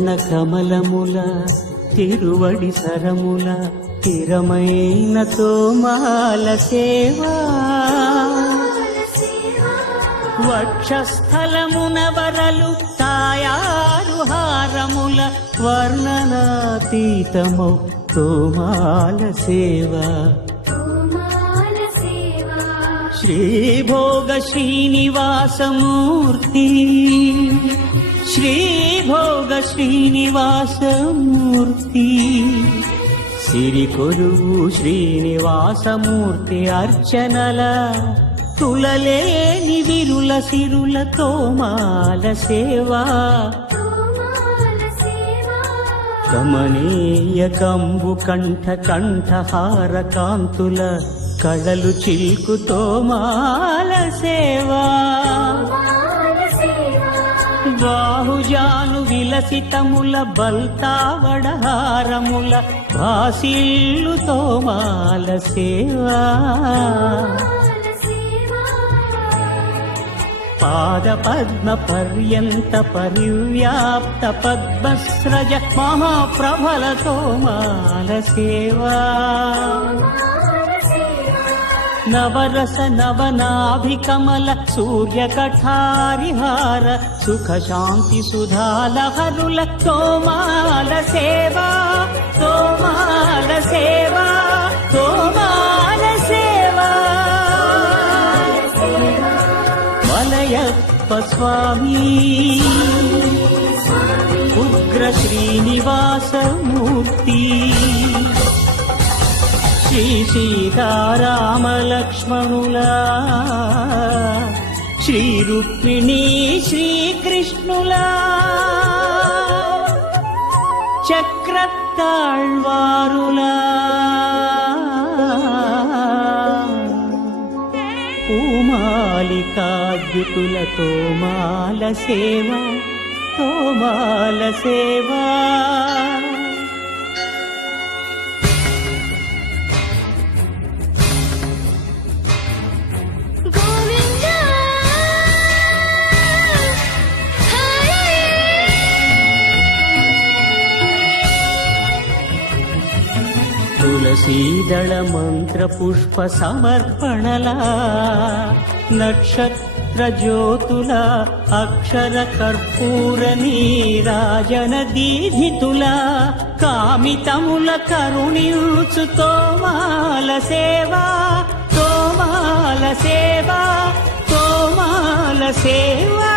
కమలముల తిరువడి సరముల తిరమైన తోమాల సేవా వక్షస్థలమున వరలు తాయారు హారముల వర్ణనాతీతమౌ తోమాల సేవా శ్రీభోగ శ్రీనివాసమూర్తి శ్రీభోగ శ్రీనివాసమూర్తి సిరి కొలువు శ్రీనివాసమూర్తి అర్చనల తులలేని విరుల సిరుల తోమాల సేవా కమనీయ కంబు కంఠ కంఠహార కాంతుల కళలు చిల్కు తోమాల సేవా బాహుజాను విలసితముల బల్తావడహారముల భాసిల్లు తోమాల సేవా పాద పద్మ పర్యంత పరివ్యాప్త పద్మస్రజ మహాప్రభల తోమాల సేవా నవరస నవనాభికమల సూర్యకఠారిహార సుఖ శాంతి సుధాలహరుల తోమాల సేవా తోమాల సేవా తోమాల సేవా వలయప్ప స్వామి ఉగ్ర శ్రీనివాసమూర్తి శ్రీ సీతారామ లక్ష్మణులా శ్రీ రుక్మిణీ శ్రీకృష్ణులా చక్రతాళ్వారులా పూమాలికాద్యుతుల తోమాల సేవా తోమాల సేవా తులసీదళ మంత్ర పుష్ప సమర్పణలా నక్షత్ర జ్యోతుల అక్షర కర్పూర నీరాజన దీధితుల కామితముల కరుణించు తోమాల సేవా తోమాల సేవా తోమాల సేవా